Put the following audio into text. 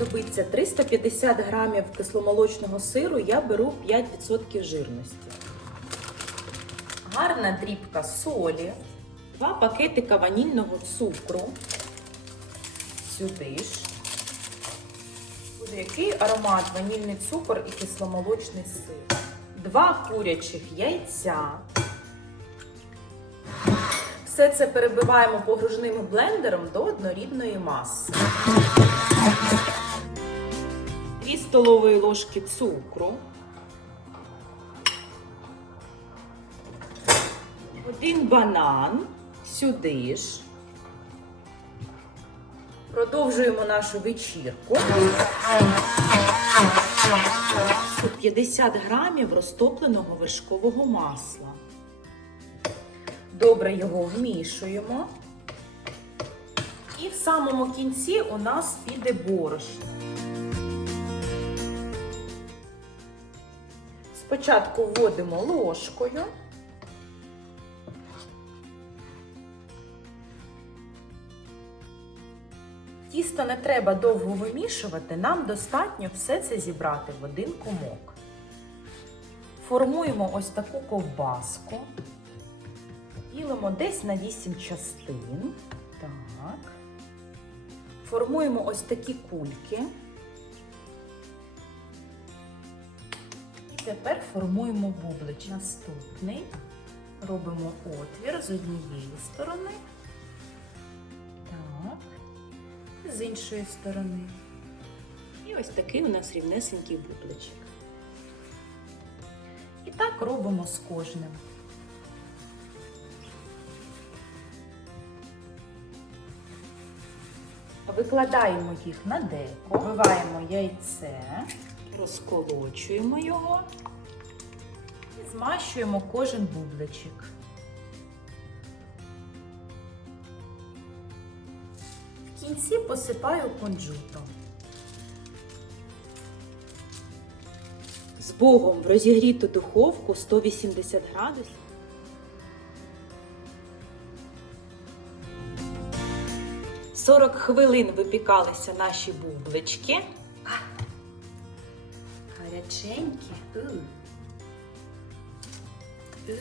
знадобиться 350 грамів кисломолочного сиру, я беру 5% жирності. Гарна дрібка солі, два пакетика ванільного цукру. Сюди ж. Який аромат ванільний цукор і кисломолочний сир. Два курячих яйця. Все це перебиваємо погружним блендером до однорідної маси. 2 столової ложки цукру. Один банан сюди ж. Продовжуємо нашу вечірку. 50 грамів розтопленого вершкового масла. Добре його вмішуємо. І в самому кінці у нас піде борошно. Спочатку вводимо ложкою. Тісто не треба довго вимішувати, нам достатньо все це зібрати в один комок. Формуємо ось таку ковбаску. Ділимо десь на 8 частин. Так. Формуємо ось такі кульки. Тепер формуємо бублич. Наступний робимо отвір з однієї сторони. Так. З іншої сторони. І ось такий у нас рівнесенький бубличок. І так робимо з кожним. Викладаємо їх на деко, вбиваємо яйце, розколочуємо його і змащуємо кожен бубличок. В кінці посипаю кунжутом. З Богом в розігріту духовку 180 градусів. – 40 хвилин випікалися наші бублички. Гаряченькі. У. У.